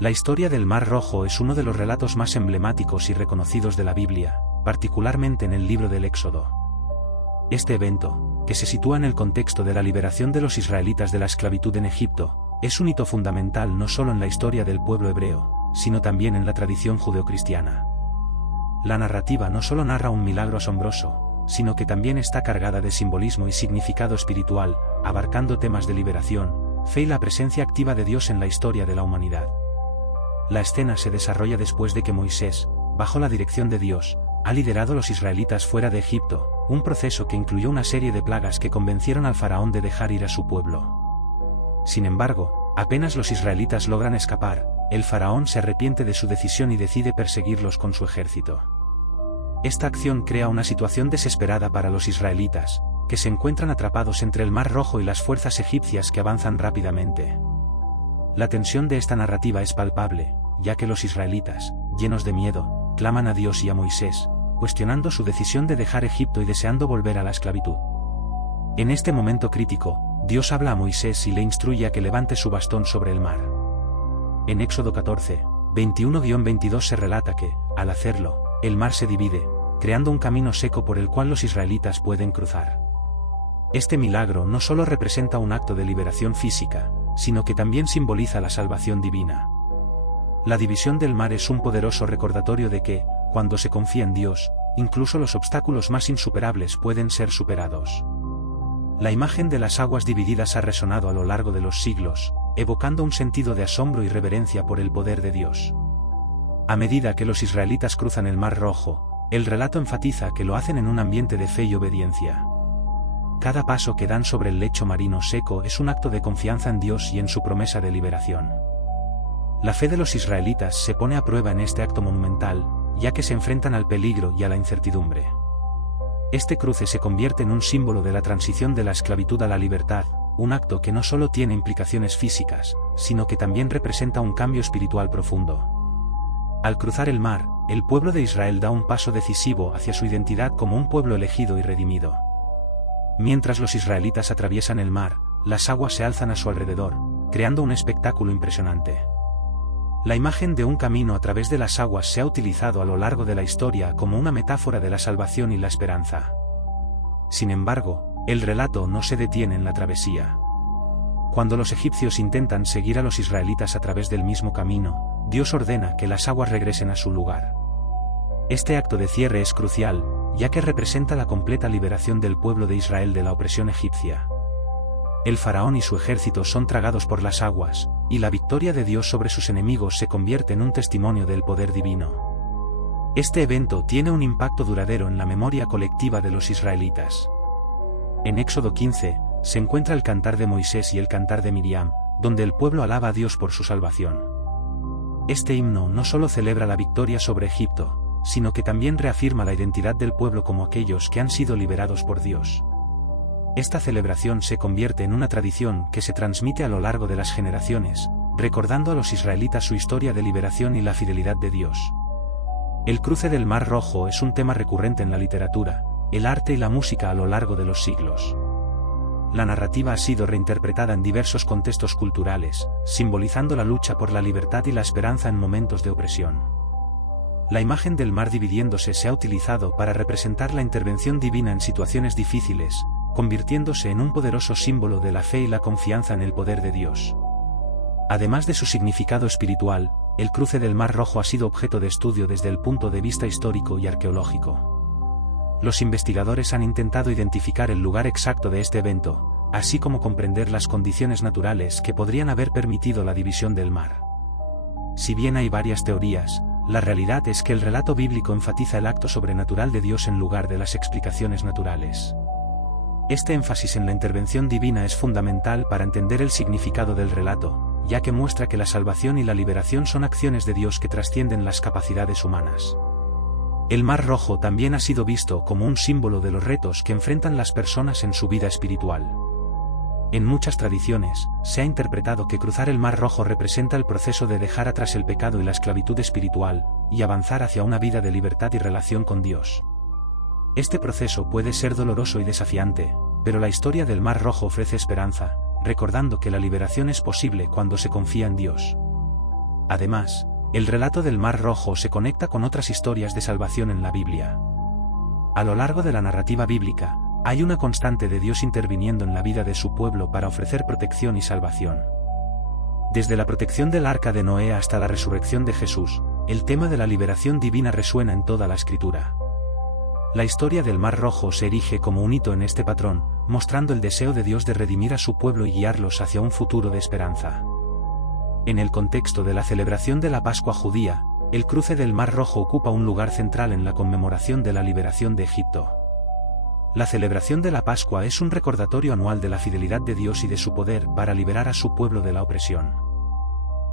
La historia del Mar Rojo es uno de los relatos más emblemáticos y reconocidos de la Biblia, particularmente en el libro del Éxodo. Este evento, que se sitúa en el contexto de la liberación de los israelitas de la esclavitud en Egipto, es un hito fundamental no solo en la historia del pueblo hebreo, sino también en la tradición judeocristiana. La narrativa no solo narra un milagro asombroso, sino que también está cargada de simbolismo y significado espiritual, abarcando temas de liberación, fe y la presencia activa de Dios en la historia de la humanidad. La escena se desarrolla después de que Moisés, bajo la dirección de Dios, ha liderado a los israelitas fuera de Egipto, un proceso que incluyó una serie de plagas que convencieron al faraón de dejar ir a su pueblo. Sin embargo, apenas los israelitas logran escapar, el faraón se arrepiente de su decisión y decide perseguirlos con su ejército. Esta acción crea una situación desesperada para los israelitas, que se encuentran atrapados entre el Mar Rojo y las fuerzas egipcias que avanzan rápidamente. La tensión de esta narrativa es palpable, ya que los israelitas, llenos de miedo, claman a Dios y a Moisés, cuestionando su decisión de dejar Egipto y deseando volver a la esclavitud. En este momento crítico, Dios habla a Moisés y le instruye a que levante su bastón sobre el mar. En Éxodo 14, 21-22 se relata que, al hacerlo, el mar se divide, creando un camino seco por el cual los israelitas pueden cruzar. Este milagro no solo representa un acto de liberación física, sino que también simboliza la salvación divina. La división del mar es un poderoso recordatorio de que, cuando se confía en Dios, incluso los obstáculos más insuperables pueden ser superados. La imagen de las aguas divididas ha resonado a lo largo de los siglos, evocando un sentido de asombro y reverencia por el poder de Dios. A medida que los israelitas cruzan el Mar Rojo, el relato enfatiza que lo hacen en un ambiente de fe y obediencia. Cada paso que dan sobre el lecho marino seco es un acto de confianza en Dios y en su promesa de liberación. La fe de los israelitas se pone a prueba en este acto monumental, ya que se enfrentan al peligro y a la incertidumbre. Este cruce se convierte en un símbolo de la transición de la esclavitud a la libertad, un acto que no solo tiene implicaciones físicas, sino que también representa un cambio espiritual profundo. Al cruzar el mar, el pueblo de Israel da un paso decisivo hacia su identidad como un pueblo elegido y redimido. Mientras los israelitas atraviesan el mar, las aguas se alzan a su alrededor, creando un espectáculo impresionante. La imagen de un camino a través de las aguas se ha utilizado a lo largo de la historia como una metáfora de la salvación y la esperanza. Sin embargo, el relato no se detiene en la travesía. Cuando los egipcios intentan seguir a los israelitas a través del mismo camino, Dios ordena que las aguas regresen a su lugar. Este acto de cierre es crucial, ya que representa la completa liberación del pueblo de Israel de la opresión egipcia. El faraón y su ejército son tragados por las aguas, y la victoria de Dios sobre sus enemigos se convierte en un testimonio del poder divino. Este evento tiene un impacto duradero en la memoria colectiva de los israelitas. En Éxodo 15, se encuentra el cantar de Moisés y el cantar de Miriam, donde el pueblo alaba a Dios por su salvación. Este himno no solo celebra la victoria sobre Egipto, sino que también reafirma la identidad del pueblo como aquellos que han sido liberados por Dios. Esta celebración se convierte en una tradición que se transmite a lo largo de las generaciones, recordando a los israelitas su historia de liberación y la fidelidad de Dios. El cruce del Mar Rojo es un tema recurrente en la literatura, el arte y la música a lo largo de los siglos. La narrativa ha sido reinterpretada en diversos contextos culturales, simbolizando la lucha por la libertad y la esperanza en momentos de opresión. La imagen del mar dividiéndose se ha utilizado para representar la intervención divina en situaciones difíciles, convirtiéndose en un poderoso símbolo de la fe y la confianza en el poder de Dios. Además de su significado espiritual, el cruce del Mar Rojo ha sido objeto de estudio desde el punto de vista histórico y arqueológico. Los investigadores han intentado identificar el lugar exacto de este evento, así como comprender las condiciones naturales que podrían haber permitido la división del mar. Si bien hay varias teorías, la realidad es que el relato bíblico enfatiza el acto sobrenatural de Dios en lugar de las explicaciones naturales. Este énfasis en la intervención divina es fundamental para entender el significado del relato, ya que muestra que la salvación y la liberación son acciones de Dios que trascienden las capacidades humanas. El Mar Rojo también ha sido visto como un símbolo de los retos que enfrentan las personas en su vida espiritual. En muchas tradiciones, se ha interpretado que cruzar el Mar Rojo representa el proceso de dejar atrás el pecado y la esclavitud espiritual, y avanzar hacia una vida de libertad y relación con Dios. Este proceso puede ser doloroso y desafiante, pero la historia del Mar Rojo ofrece esperanza, recordando que la liberación es posible cuando se confía en Dios. Además, el relato del Mar Rojo se conecta con otras historias de salvación en la Biblia. A lo largo de la narrativa bíblica, hay una constante de Dios interviniendo en la vida de su pueblo para ofrecer protección y salvación. Desde la protección del arca de Noé hasta la resurrección de Jesús, el tema de la liberación divina resuena en toda la Escritura. La historia del Mar Rojo se erige como un hito en este patrón, mostrando el deseo de Dios de redimir a su pueblo y guiarlos hacia un futuro de esperanza. En el contexto de la celebración de la Pascua judía, el cruce del Mar Rojo ocupa un lugar central en la conmemoración de la liberación de Egipto. La celebración de la Pascua es un recordatorio anual de la fidelidad de Dios y de su poder para liberar a su pueblo de la opresión.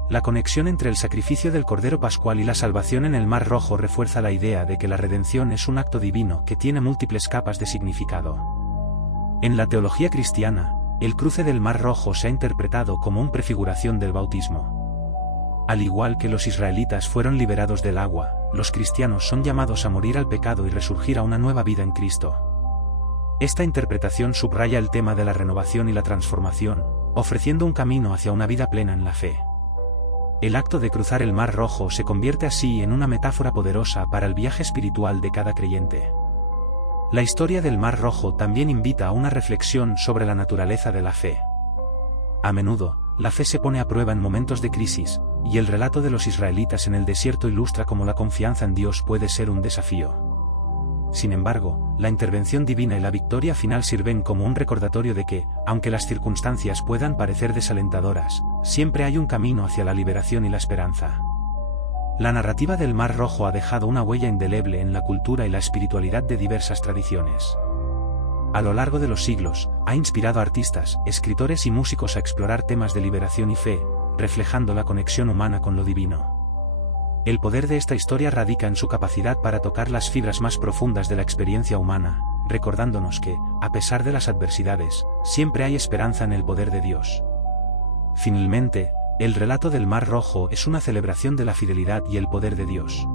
La conexión entre el sacrificio del Cordero Pascual y la salvación en el Mar Rojo refuerza la idea de que la redención es un acto divino que tiene múltiples capas de significado. En la teología cristiana, el cruce del Mar Rojo se ha interpretado como una prefiguración del bautismo. Al igual que los israelitas fueron liberados del agua, los cristianos son llamados a morir al pecado y resurgir a una nueva vida en Cristo. Esta interpretación subraya el tema de la renovación y la transformación, ofreciendo un camino hacia una vida plena en la fe. El acto de cruzar el Mar Rojo se convierte así en una metáfora poderosa para el viaje espiritual de cada creyente. La historia del Mar Rojo también invita a una reflexión sobre la naturaleza de la fe. A menudo, la fe se pone a prueba en momentos de crisis, y el relato de los israelitas en el desierto ilustra cómo la confianza en Dios puede ser un desafío. Sin embargo, la intervención divina y la victoria final sirven como un recordatorio de que, aunque las circunstancias puedan parecer desalentadoras, siempre hay un camino hacia la liberación y la esperanza. La narrativa del Mar Rojo ha dejado una huella indeleble en la cultura y la espiritualidad de diversas tradiciones. A lo largo de los siglos, ha inspirado a artistas, escritores y músicos a explorar temas de liberación y fe, reflejando la conexión humana con lo divino. El poder de esta historia radica en su capacidad para tocar las fibras más profundas de la experiencia humana, recordándonos que, a pesar de las adversidades, siempre hay esperanza en el poder de Dios. Finalmente, el relato del Mar Rojo es una celebración de la fidelidad y el poder de Dios.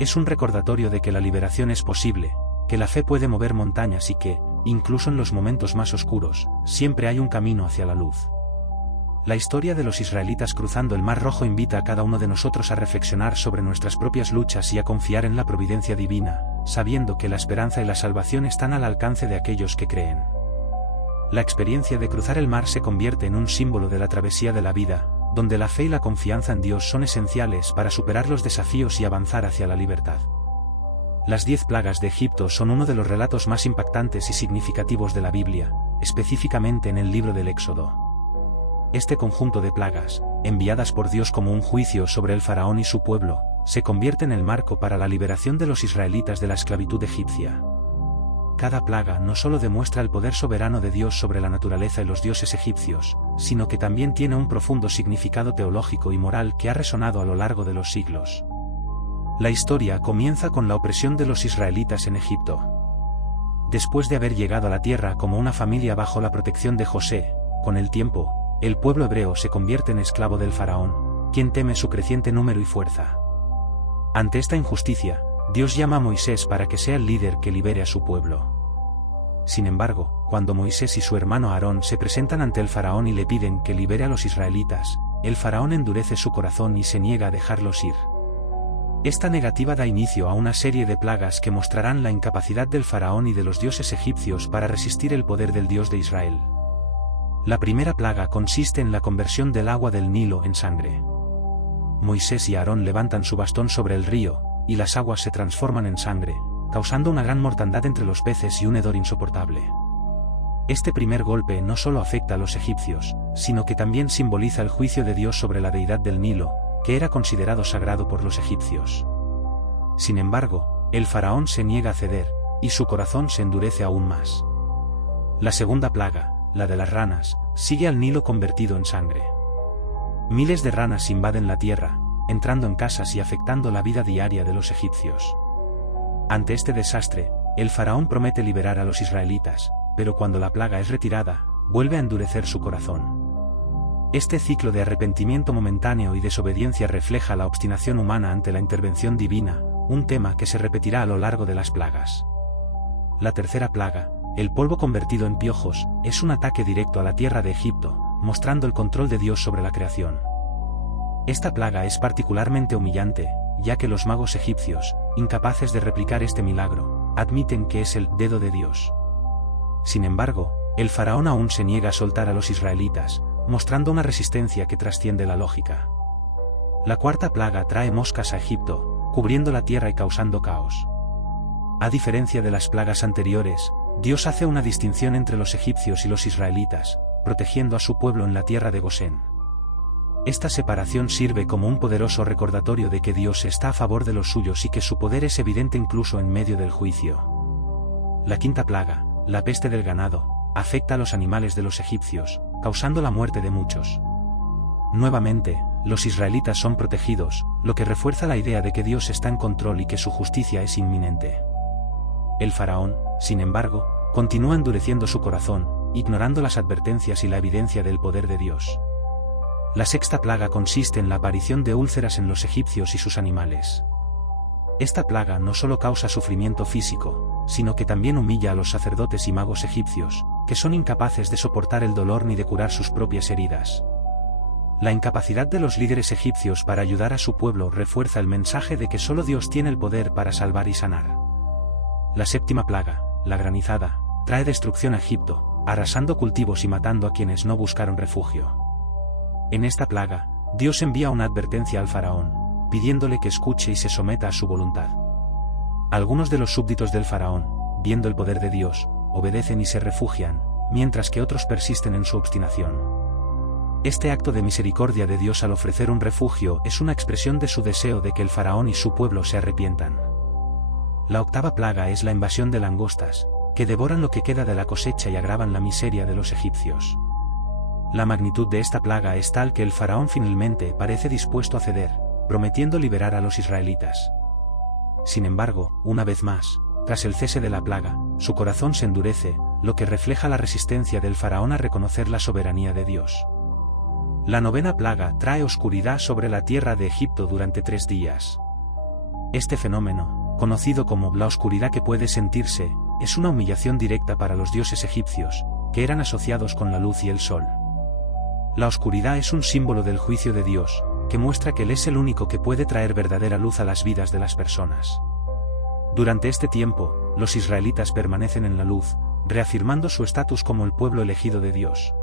Es un recordatorio de que la liberación es posible, que la fe puede mover montañas y que, incluso en los momentos más oscuros, siempre hay un camino hacia la luz. La historia de los israelitas cruzando el Mar Rojo invita a cada uno de nosotros a reflexionar sobre nuestras propias luchas y a confiar en la providencia divina, sabiendo que la esperanza y la salvación están al alcance de aquellos que creen. La experiencia de cruzar el mar se convierte en un símbolo de la travesía de la vida, donde la fe y la confianza en Dios son esenciales para superar los desafíos y avanzar hacia la libertad. Las 10 plagas de Egipto son uno de los relatos más impactantes y significativos de la Biblia, específicamente en el libro del Éxodo. Este conjunto de plagas, enviadas por Dios como un juicio sobre el faraón y su pueblo, se convierte en el marco para la liberación de los israelitas de la esclavitud egipcia. Cada plaga no solo demuestra el poder soberano de Dios sobre la naturaleza y los dioses egipcios, sino que también tiene un profundo significado teológico y moral que ha resonado a lo largo de los siglos. La historia comienza con la opresión de los israelitas en Egipto. Después de haber llegado a la tierra como una familia bajo la protección de José, con el tiempo, el pueblo hebreo se convierte en esclavo del faraón, quien teme su creciente número y fuerza. Ante esta injusticia, Dios llama a Moisés para que sea el líder que libere a su pueblo. Sin embargo, cuando Moisés y su hermano Aarón se presentan ante el faraón y le piden que libere a los israelitas, el faraón endurece su corazón y se niega a dejarlos ir. Esta negativa da inicio a una serie de plagas que mostrarán la incapacidad del faraón y de los dioses egipcios para resistir el poder del Dios de Israel. La primera plaga consiste en la conversión del agua del Nilo en sangre. Moisés y Aarón levantan su bastón sobre el río, y las aguas se transforman en sangre, causando una gran mortandad entre los peces y un hedor insoportable. Este primer golpe no solo afecta a los egipcios, sino que también simboliza el juicio de Dios sobre la deidad del Nilo, que era considerado sagrado por los egipcios. Sin embargo, el faraón se niega a ceder, y su corazón se endurece aún más. La segunda plaga, la de las ranas, sigue al Nilo convertido en sangre. Miles de ranas invaden la tierra, entrando en casas y afectando la vida diaria de los egipcios. Ante este desastre, el faraón promete liberar a los israelitas, pero cuando la plaga es retirada, vuelve a endurecer su corazón. Este ciclo de arrepentimiento momentáneo y desobediencia refleja la obstinación humana ante la intervención divina, un tema que se repetirá a lo largo de las plagas. La tercera plaga, el polvo convertido en piojos, es un ataque directo a la tierra de Egipto, mostrando el control de Dios sobre la creación. Esta plaga es particularmente humillante, ya que los magos egipcios, incapaces de replicar este milagro, admiten que es el dedo de Dios. Sin embargo, el faraón aún se niega a soltar a los israelitas, mostrando una resistencia que trasciende la lógica. La cuarta plaga trae moscas a Egipto, cubriendo la tierra y causando caos. A diferencia de las plagas anteriores, Dios hace una distinción entre los egipcios y los israelitas, protegiendo a su pueblo en la tierra de Gosén. Esta separación sirve como un poderoso recordatorio de que Dios está a favor de los suyos y que su poder es evidente incluso en medio del juicio. La quinta plaga, la peste del ganado, afecta a los animales de los egipcios, causando la muerte de muchos. Nuevamente, los israelitas son protegidos, lo que refuerza la idea de que Dios está en control y que su justicia es inminente. El faraón, sin embargo, continúa endureciendo su corazón, ignorando las advertencias y la evidencia del poder de Dios. La sexta plaga consiste en la aparición de úlceras en los egipcios y sus animales. Esta plaga no solo causa sufrimiento físico, sino que también humilla a los sacerdotes y magos egipcios, que son incapaces de soportar el dolor ni de curar sus propias heridas. La incapacidad de los líderes egipcios para ayudar a su pueblo refuerza el mensaje de que solo Dios tiene el poder para salvar y sanar. La séptima plaga, la granizada, trae destrucción a Egipto, arrasando cultivos y matando a quienes no buscaron refugio. En esta plaga, Dios envía una advertencia al faraón, pidiéndole que escuche y se someta a su voluntad. Algunos de los súbditos del faraón, viendo el poder de Dios, obedecen y se refugian, mientras que otros persisten en su obstinación. Este acto de misericordia de Dios al ofrecer un refugio es una expresión de su deseo de que el faraón y su pueblo se arrepientan. La octava plaga es la invasión de langostas, que devoran lo que queda de la cosecha y agravan la miseria de los egipcios. La magnitud de esta plaga es tal que el faraón finalmente parece dispuesto a ceder, prometiendo liberar a los israelitas. Sin embargo, una vez más, tras el cese de la plaga, su corazón se endurece, lo que refleja la resistencia del faraón a reconocer la soberanía de Dios. La novena plaga trae oscuridad sobre la tierra de Egipto durante 3 días. Este fenómeno, conocido como la oscuridad que puede sentirse, es una humillación directa para los dioses egipcios, que eran asociados con la luz y el sol. La oscuridad es un símbolo del juicio de Dios, que muestra que Él es el único que puede traer verdadera luz a las vidas de las personas. Durante este tiempo, los israelitas permanecen en la luz, reafirmando su estatus como el pueblo elegido de Dios.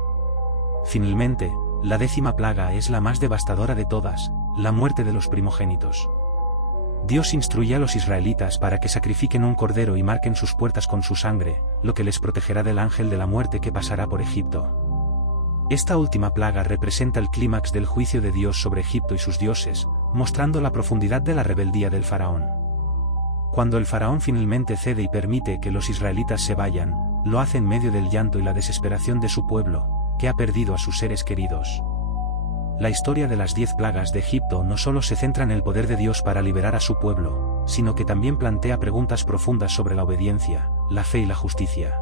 Finalmente, la 10ª plaga es la más devastadora de todas, la muerte de los primogénitos. Dios instruye a los israelitas para que sacrifiquen un cordero y marquen sus puertas con su sangre, lo que les protegerá del ángel de la muerte que pasará por Egipto. Esta última plaga representa el clímax del juicio de Dios sobre Egipto y sus dioses, mostrando la profundidad de la rebeldía del faraón. Cuando el faraón finalmente cede y permite que los israelitas se vayan, lo hace en medio del llanto y la desesperación de su pueblo, que ha perdido a sus seres queridos. La historia de las 10 plagas de Egipto no solo se centra en el poder de Dios para liberar a su pueblo, sino que también plantea preguntas profundas sobre la obediencia, la fe y la justicia.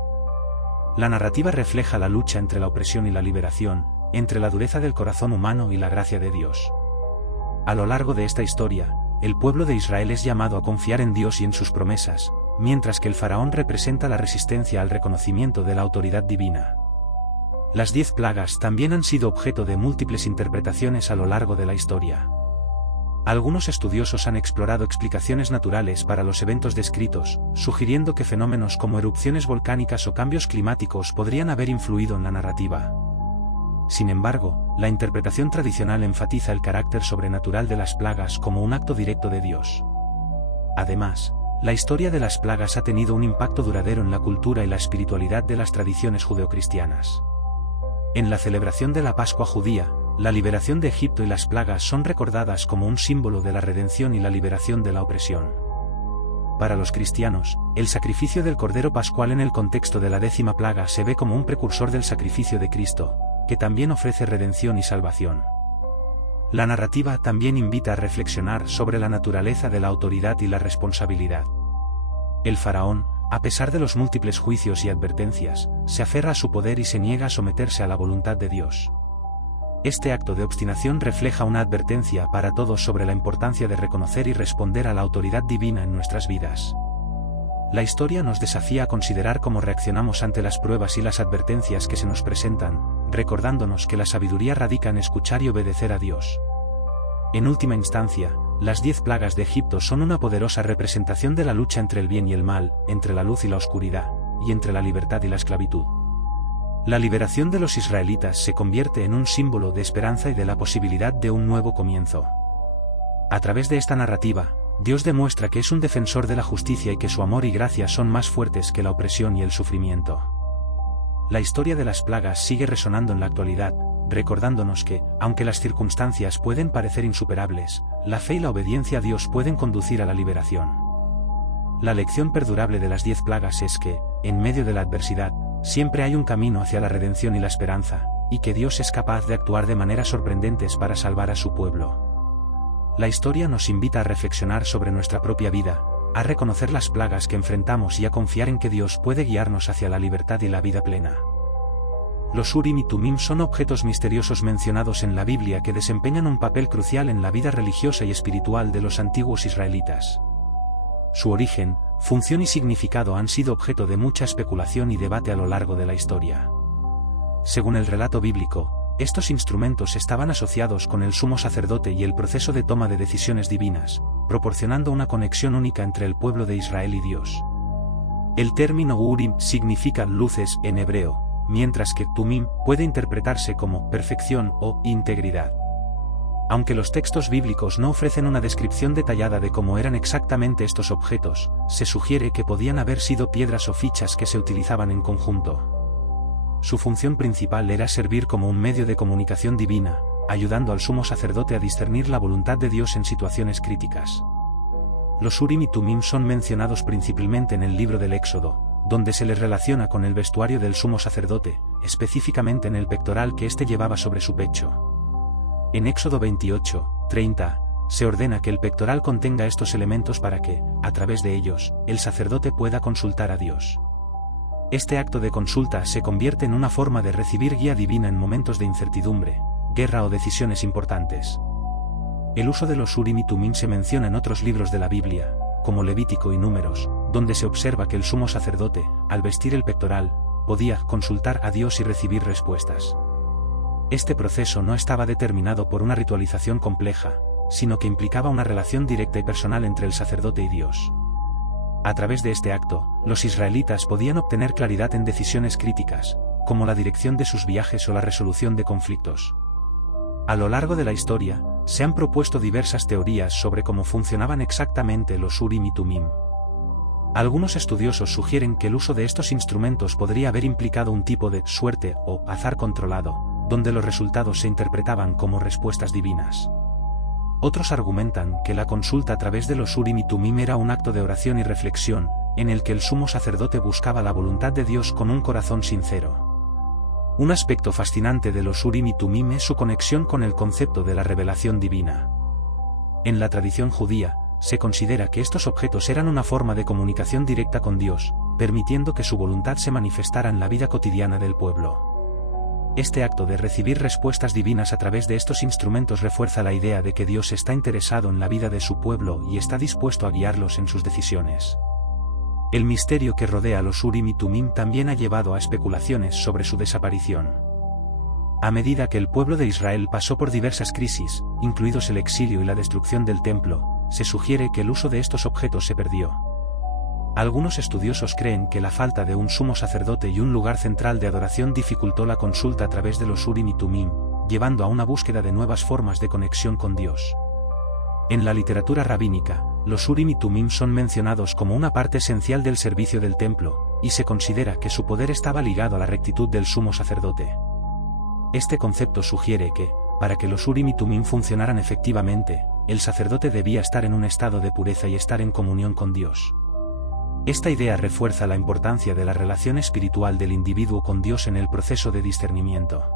La narrativa refleja la lucha entre la opresión y la liberación, entre la dureza del corazón humano y la gracia de Dios. A lo largo de esta historia, el pueblo de Israel es llamado a confiar en Dios y en sus promesas, mientras que el faraón representa la resistencia al reconocimiento de la autoridad divina. Las 10 plagas también han sido objeto de múltiples interpretaciones a lo largo de la historia. Algunos estudiosos han explorado explicaciones naturales para los eventos descritos, sugiriendo que fenómenos como erupciones volcánicas o cambios climáticos podrían haber influido en la narrativa. Sin embargo, la interpretación tradicional enfatiza el carácter sobrenatural de las plagas como un acto directo de Dios. Además, la historia de las plagas ha tenido un impacto duradero en la cultura y la espiritualidad de las tradiciones judeocristianas. En la celebración de la Pascua judía, la liberación de Egipto y las plagas son recordadas como un símbolo de la redención y la liberación de la opresión. Para los cristianos, el sacrificio del Cordero Pascual en el contexto de la 10ª plaga se ve como un precursor del sacrificio de Cristo, que también ofrece redención y salvación. La narrativa también invita a reflexionar sobre la naturaleza de la autoridad y la responsabilidad. El faraón, a pesar de los múltiples juicios y advertencias, se aferra a su poder y se niega a someterse a la voluntad de Dios. Este acto de obstinación refleja una advertencia para todos sobre la importancia de reconocer y responder a la autoridad divina en nuestras vidas. La historia nos desafía a considerar cómo reaccionamos ante las pruebas y las advertencias que se nos presentan, recordándonos que la sabiduría radica en escuchar y obedecer a Dios. En última instancia, las 10 plagas de Egipto son una poderosa representación de la lucha entre el bien y el mal, entre la luz y la oscuridad, y entre la libertad y la esclavitud. La liberación de los israelitas se convierte en un símbolo de esperanza y de la posibilidad de un nuevo comienzo. A través de esta narrativa, Dios demuestra que es un defensor de la justicia y que su amor y gracia son más fuertes que la opresión y el sufrimiento. La historia de las plagas sigue resonando en la actualidad, recordándonos que, aunque las circunstancias pueden parecer insuperables, la fe y la obediencia a Dios pueden conducir a la liberación. La lección perdurable de las 10 plagas es que, en medio de la adversidad, siempre hay un camino hacia la redención y la esperanza, y que Dios es capaz de actuar de maneras sorprendentes para salvar a su pueblo. La historia nos invita a reflexionar sobre nuestra propia vida, a reconocer las plagas que enfrentamos y a confiar en que Dios puede guiarnos hacia la libertad y la vida plena. Los Urim y Tumim son objetos misteriosos mencionados en la Biblia que desempeñan un papel crucial en la vida religiosa y espiritual de los antiguos israelitas. Su origen, función y significado han sido objeto de mucha especulación y debate a lo largo de la historia. Según el relato bíblico, estos instrumentos estaban asociados con el sumo sacerdote y el proceso de toma de decisiones divinas, proporcionando una conexión única entre el pueblo de Israel y Dios. El término Urim significa luces en hebreo, mientras que Tumim puede interpretarse como perfección o integridad. Aunque los textos bíblicos no ofrecen una descripción detallada de cómo eran exactamente estos objetos, se sugiere que podían haber sido piedras o fichas que se utilizaban en conjunto. Su función principal era servir como un medio de comunicación divina, ayudando al sumo sacerdote a discernir la voluntad de Dios en situaciones críticas. Los Urim y Tumim son mencionados principalmente en el libro del Éxodo, donde se les relaciona con el vestuario del sumo sacerdote, específicamente en el pectoral que éste llevaba sobre su pecho. En Éxodo 28:30, se ordena que el pectoral contenga estos elementos para que, a través de ellos, el sacerdote pueda consultar a Dios. Este acto de consulta se convierte en una forma de recibir guía divina en momentos de incertidumbre, guerra o decisiones importantes. El uso de los Urim y Tumim se menciona en otros libros de la Biblia, como Levítico y Números, donde se observa que el sumo sacerdote, al vestir el pectoral, podía consultar a Dios y recibir respuestas. Este proceso no estaba determinado por una ritualización compleja, sino que implicaba una relación directa y personal entre el sacerdote y Dios. A través de este acto, los israelitas podían obtener claridad en decisiones críticas, como la dirección de sus viajes o la resolución de conflictos. A lo largo de la historia, se han propuesto diversas teorías sobre cómo funcionaban exactamente los Urim y Tumim. Algunos estudiosos sugieren que el uso de estos instrumentos podría haber implicado un tipo de suerte o azar controlado, donde los resultados se interpretaban como respuestas divinas. Otros argumentan que la consulta a través de los Urim y Tumim era un acto de oración y reflexión, en el que el sumo sacerdote buscaba la voluntad de Dios con un corazón sincero. Un aspecto fascinante de los Urim y Tumim es su conexión con el concepto de la revelación divina. En la tradición judía, se considera que estos objetos eran una forma de comunicación directa con Dios, permitiendo que su voluntad se manifestara en la vida cotidiana del pueblo. Este acto de recibir respuestas divinas a través de estos instrumentos refuerza la idea de que Dios está interesado en la vida de su pueblo y está dispuesto a guiarlos en sus decisiones. El misterio que rodea a los Urim y Tumim también ha llevado a especulaciones sobre su desaparición. A medida que el pueblo de Israel pasó por diversas crisis, incluidos el exilio y la destrucción del templo, se sugiere que el uso de estos objetos se perdió. Algunos estudiosos creen que la falta de un sumo sacerdote y un lugar central de adoración dificultó la consulta a través de los Urim y Tumim, llevando a una búsqueda de nuevas formas de conexión con Dios. En la literatura rabínica, los Urim y Tumim son mencionados como una parte esencial del servicio del templo, y se considera que su poder estaba ligado a la rectitud del sumo sacerdote. Este concepto sugiere que, para que los Urim y Tumim funcionaran efectivamente, el sacerdote debía estar en un estado de pureza y estar en comunión con Dios. Esta idea refuerza la importancia de la relación espiritual del individuo con Dios en el proceso de discernimiento.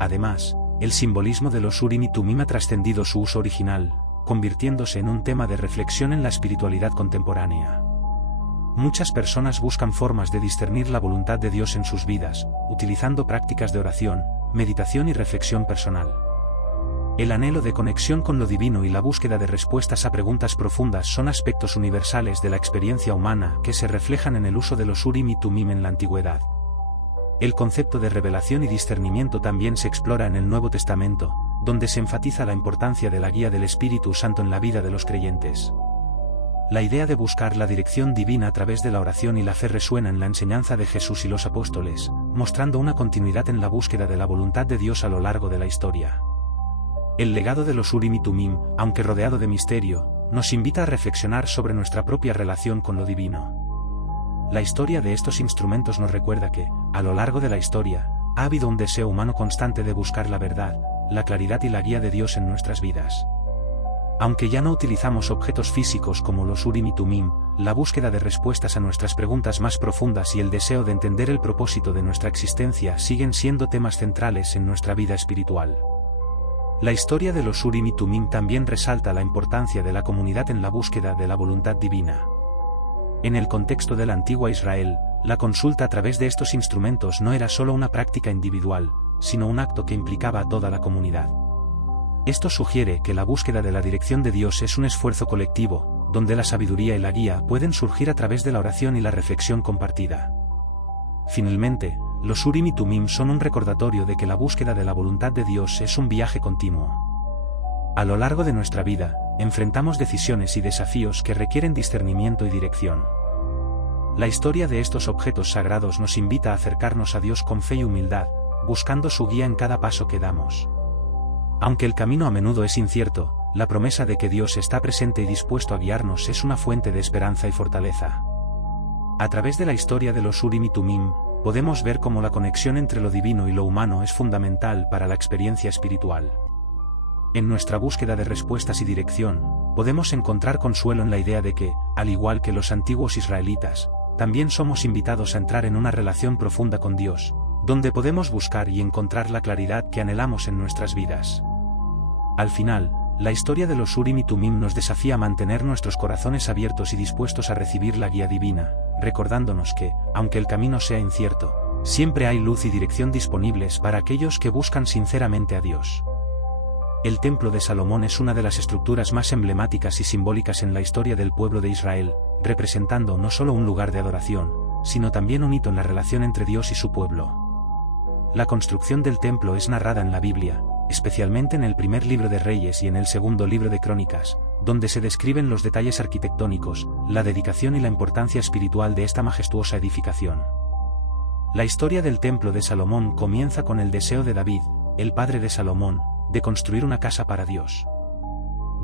Además, el simbolismo de los Urim y Tumim ha trascendido su uso original, convirtiéndose en un tema de reflexión en la espiritualidad contemporánea. Muchas personas buscan formas de discernir la voluntad de Dios en sus vidas, utilizando prácticas de oración, meditación y reflexión personal. El anhelo de conexión con lo divino y la búsqueda de respuestas a preguntas profundas son aspectos universales de la experiencia humana que se reflejan en el uso de los Urim y Tumim en la antigüedad. El concepto de revelación y discernimiento también se explora en el Nuevo Testamento, donde se enfatiza la importancia de la guía del Espíritu Santo en la vida de los creyentes. La idea de buscar la dirección divina a través de la oración y la fe resuena en la enseñanza de Jesús y los apóstoles, mostrando una continuidad en la búsqueda de la voluntad de Dios a lo largo de la historia. El legado de los Urim y Tumim, aunque rodeado de misterio, nos invita a reflexionar sobre nuestra propia relación con lo divino. La historia de estos instrumentos nos recuerda que, a lo largo de la historia, ha habido un deseo humano constante de buscar la verdad, la claridad y la guía de Dios en nuestras vidas. Aunque ya no utilizamos objetos físicos como los Urim y Tumim, la búsqueda de respuestas a nuestras preguntas más profundas y el deseo de entender el propósito de nuestra existencia siguen siendo temas centrales en nuestra vida espiritual. La historia de los Urim y Tumim también resalta la importancia de la comunidad en la búsqueda de la voluntad divina. En el contexto de la antigua Israel, la consulta a través de estos instrumentos no era solo una práctica individual, sino un acto que implicaba a toda la comunidad. Esto sugiere que la búsqueda de la dirección de Dios es un esfuerzo colectivo, donde la sabiduría y la guía pueden surgir a través de la oración y la reflexión compartida. Finalmente, los Urim y Tumim son un recordatorio de que la búsqueda de la voluntad de Dios es un viaje continuo. A lo largo de nuestra vida, enfrentamos decisiones y desafíos que requieren discernimiento y dirección. La historia de estos objetos sagrados nos invita a acercarnos a Dios con fe y humildad, buscando su guía en cada paso que damos. Aunque el camino a menudo es incierto, la promesa de que Dios está presente y dispuesto a guiarnos es una fuente de esperanza y fortaleza. A través de la historia de los Urim y Tumim, podemos ver cómo la conexión entre lo divino y lo humano es fundamental para la experiencia espiritual. En nuestra búsqueda de respuestas y dirección, podemos encontrar consuelo en la idea de que, al igual que los antiguos israelitas, también somos invitados a entrar en una relación profunda con Dios, donde podemos buscar y encontrar la claridad que anhelamos en nuestras vidas. Al final, la historia de los Urim y Tumim nos desafía a mantener nuestros corazones abiertos y dispuestos a recibir la guía divina, recordándonos que, aunque el camino sea incierto, siempre hay luz y dirección disponibles para aquellos que buscan sinceramente a Dios. El Templo de Salomón es una de las estructuras más emblemáticas y simbólicas en la historia del pueblo de Israel, representando no solo un lugar de adoración, sino también un hito en la relación entre Dios y su pueblo. La construcción del templo es narrada en la Biblia, especialmente en el primer libro de Reyes y en el segundo libro de Crónicas, donde se describen los detalles arquitectónicos, la dedicación y la importancia espiritual de esta majestuosa edificación. La historia del Templo de Salomón comienza con el deseo de David, el padre de Salomón, de construir una casa para Dios.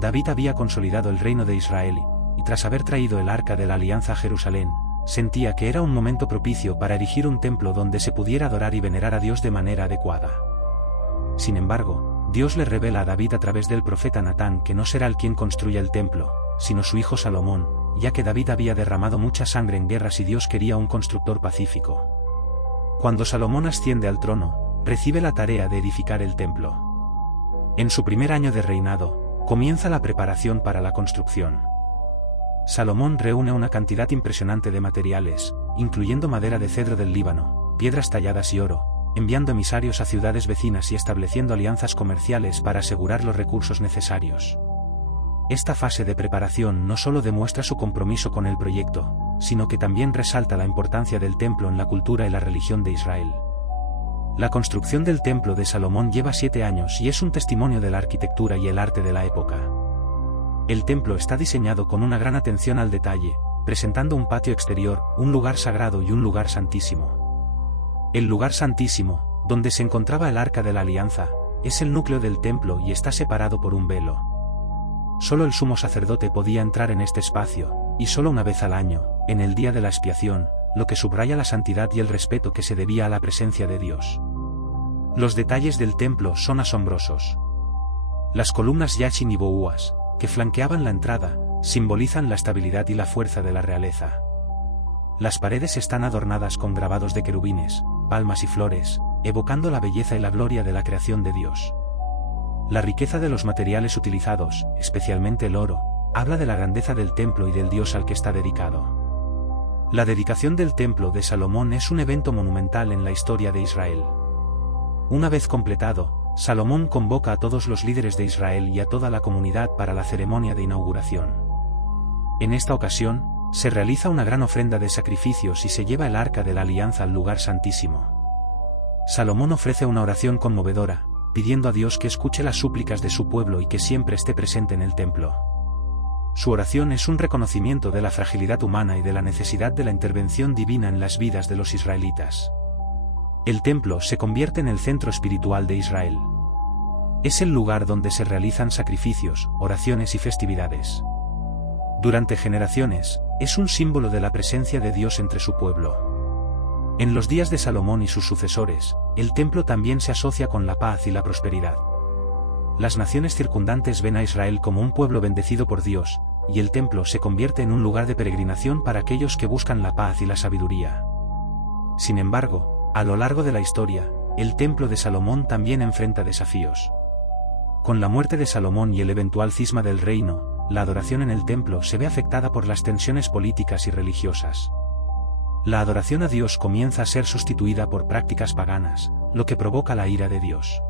David había consolidado el reino de Israel y tras haber traído el arca de la alianza a Jerusalén, sentía que era un momento propicio para erigir un templo donde se pudiera adorar y venerar a Dios de manera adecuada. Sin embargo, Dios le revela a David a través del profeta Natán que no será él quien construya el templo, sino su hijo Salomón, ya que David había derramado mucha sangre en guerras y Dios quería un constructor pacífico. Cuando Salomón asciende al trono, recibe la tarea de edificar el templo. En su primer año de reinado, comienza la preparación para la construcción. Salomón reúne una cantidad impresionante de materiales, incluyendo madera de cedro del Líbano, piedras talladas y oro, enviando emisarios a ciudades vecinas y estableciendo alianzas comerciales para asegurar los recursos necesarios. Esta fase de preparación no solo demuestra su compromiso con el proyecto, sino que también resalta la importancia del templo en la cultura y la religión de Israel. La construcción del Templo de Salomón lleva 7 años y es un testimonio de la arquitectura y el arte de la época. El templo está diseñado con una gran atención al detalle, presentando un patio exterior, un lugar sagrado y un lugar santísimo. El lugar santísimo, donde se encontraba el arca de la alianza, es el núcleo del templo y está separado por un velo. Solo el sumo sacerdote podía entrar en este espacio, y solo una vez al año, en el día de la expiación, lo que subraya la santidad y el respeto que se debía a la presencia de Dios. Los detalles del templo son asombrosos. Las columnas Yachin y Boúas, que flanqueaban la entrada, simbolizan la estabilidad y la fuerza de la realeza. Las paredes están adornadas con grabados de querubines, palmas y flores, evocando la belleza y la gloria de la creación de Dios. La riqueza de los materiales utilizados, especialmente el oro, habla de la grandeza del templo y del Dios al que está dedicado. La dedicación del Templo de Salomón es un evento monumental en la historia de Israel. Una vez completado, Salomón convoca a todos los líderes de Israel y a toda la comunidad para la ceremonia de inauguración. En esta ocasión, se realiza una gran ofrenda de sacrificios y se lleva el arca de la alianza al lugar santísimo. Salomón ofrece una oración conmovedora, pidiendo a Dios que escuche las súplicas de su pueblo y que siempre esté presente en el templo. Su oración es un reconocimiento de la fragilidad humana y de la necesidad de la intervención divina en las vidas de los israelitas. El templo se convierte en el centro espiritual de Israel. Es el lugar donde se realizan sacrificios, oraciones y festividades. Durante generaciones, es un símbolo de la presencia de Dios entre su pueblo. En los días de Salomón y sus sucesores, el templo también se asocia con la paz y la prosperidad. Las naciones circundantes ven a Israel como un pueblo bendecido por Dios, y el templo se convierte en un lugar de peregrinación para aquellos que buscan la paz y la sabiduría. Sin embargo, a lo largo de la historia, el templo de Salomón también enfrenta desafíos. Con la muerte de Salomón y el eventual cisma del reino, la adoración en el templo se ve afectada por las tensiones políticas y religiosas. La adoración a Dios comienza a ser sustituida por prácticas paganas, lo que provoca la ira de Dios.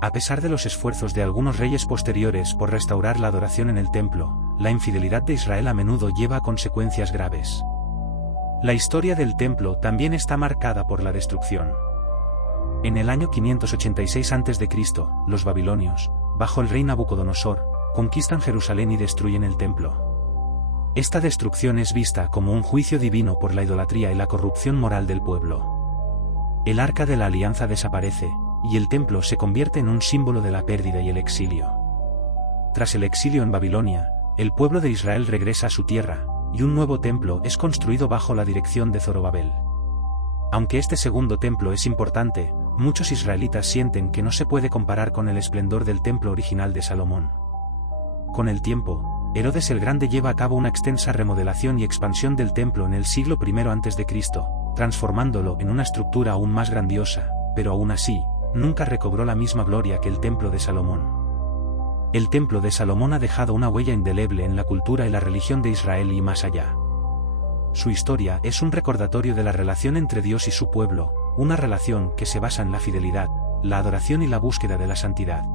A pesar de los esfuerzos de algunos reyes posteriores por restaurar la adoración en el templo, la infidelidad de Israel a menudo lleva a consecuencias graves. La historia del templo también está marcada por la destrucción. En el año 586 a.C., los babilonios, bajo el rey Nabucodonosor, conquistan Jerusalén y destruyen el templo. Esta destrucción es vista como un juicio divino por la idolatría y la corrupción moral del pueblo. El Arca de la Alianza desaparece, y el templo se convierte en un símbolo de la pérdida y el exilio. Tras el exilio en Babilonia, el pueblo de Israel regresa a su tierra, y un nuevo templo es construido bajo la dirección de Zorobabel. Aunque este segundo templo es importante, muchos israelitas sienten que no se puede comparar con el esplendor del templo original de Salomón. Con el tiempo, Herodes el Grande lleva a cabo una extensa remodelación y expansión del templo en el siglo I a.C., transformándolo en una estructura aún más grandiosa, pero aún así, nunca recobró la misma gloria que el templo de Salomón. El templo de Salomón ha dejado una huella indeleble en la cultura y la religión de Israel y más allá. Su historia es un recordatorio de la relación entre Dios y su pueblo, una relación que se basa en la fidelidad, la adoración y la búsqueda de la santidad.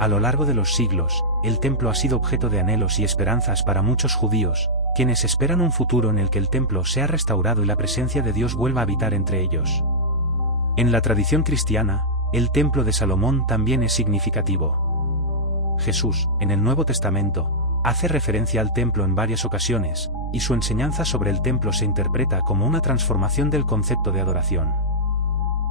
A lo largo de los siglos, el templo ha sido objeto de anhelos y esperanzas para muchos judíos, quienes esperan un futuro en el que el templo sea restaurado y la presencia de Dios vuelva a habitar entre ellos. En la tradición cristiana, el templo de Salomón también es significativo. Jesús, en el Nuevo Testamento, hace referencia al templo en varias ocasiones, y su enseñanza sobre el templo se interpreta como una transformación del concepto de adoración.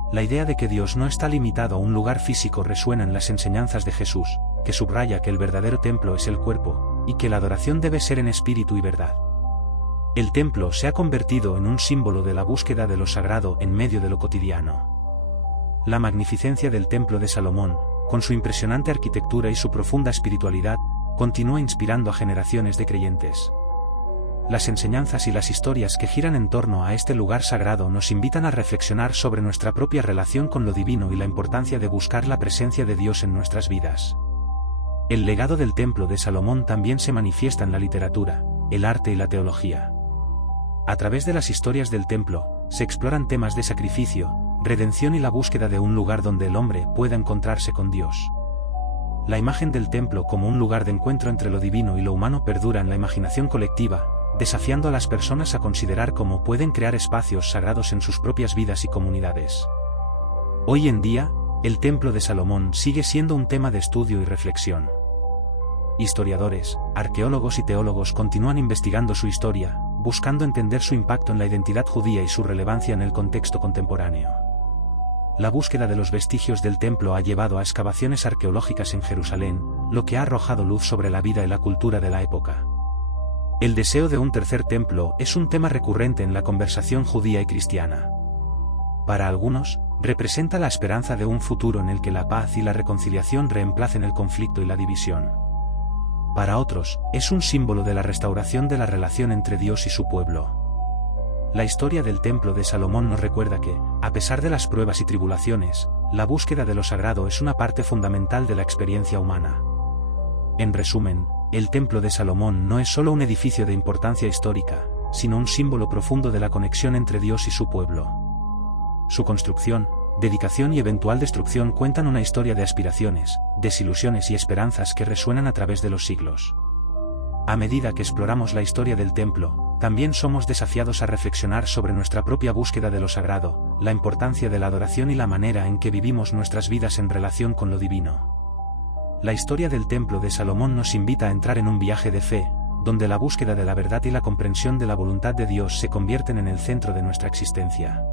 La idea de que Dios no está limitado a un lugar físico resuena en las enseñanzas de Jesús, que subraya que el verdadero templo es el cuerpo, y que la adoración debe ser en espíritu y verdad. El templo se ha convertido en un símbolo de la búsqueda de lo sagrado en medio de lo cotidiano. La magnificencia del templo de Salomón, con su impresionante arquitectura y su profunda espiritualidad, continúa inspirando a generaciones de creyentes. Las enseñanzas y las historias que giran en torno a este lugar sagrado nos invitan a reflexionar sobre nuestra propia relación con lo divino y la importancia de buscar la presencia de Dios en nuestras vidas. El legado del templo de Salomón también se manifiesta en la literatura, el arte y la teología. A través de las historias del templo, se exploran temas de sacrificio, redención y la búsqueda de un lugar donde el hombre pueda encontrarse con Dios. La imagen del templo como un lugar de encuentro entre lo divino y lo humano perdura en la imaginación colectiva, desafiando a las personas a considerar cómo pueden crear espacios sagrados en sus propias vidas y comunidades. Hoy en día, el templo de Salomón sigue siendo un tema de estudio y reflexión. Historiadores, arqueólogos y teólogos continúan investigando su historia, buscando entender su impacto en la identidad judía y su relevancia en el contexto contemporáneo. La búsqueda de los vestigios del templo ha llevado a excavaciones arqueológicas en Jerusalén, lo que ha arrojado luz sobre la vida y la cultura de la época. El deseo de un tercer templo es un tema recurrente en la conversación judía y cristiana. Para algunos, representa la esperanza de un futuro en el que la paz y la reconciliación reemplacen el conflicto y la división. Para otros, es un símbolo de la restauración de la relación entre Dios y su pueblo. La historia del templo de Salomón nos recuerda que, a pesar de las pruebas y tribulaciones, la búsqueda de lo sagrado es una parte fundamental de la experiencia humana. En resumen, el templo de Salomón no es solo un edificio de importancia histórica, sino un símbolo profundo de la conexión entre Dios y su pueblo. Su construcción, dedicación y eventual destrucción cuentan una historia de aspiraciones, desilusiones y esperanzas que resuenan a través de los siglos. A medida que exploramos la historia del templo, también somos desafiados a reflexionar sobre nuestra propia búsqueda de lo sagrado, la importancia de la adoración y la manera en que vivimos nuestras vidas en relación con lo divino. La historia del Templo de Salomón nos invita a entrar en un viaje de fe, donde la búsqueda de la verdad y la comprensión de la voluntad de Dios se convierten en el centro de nuestra existencia.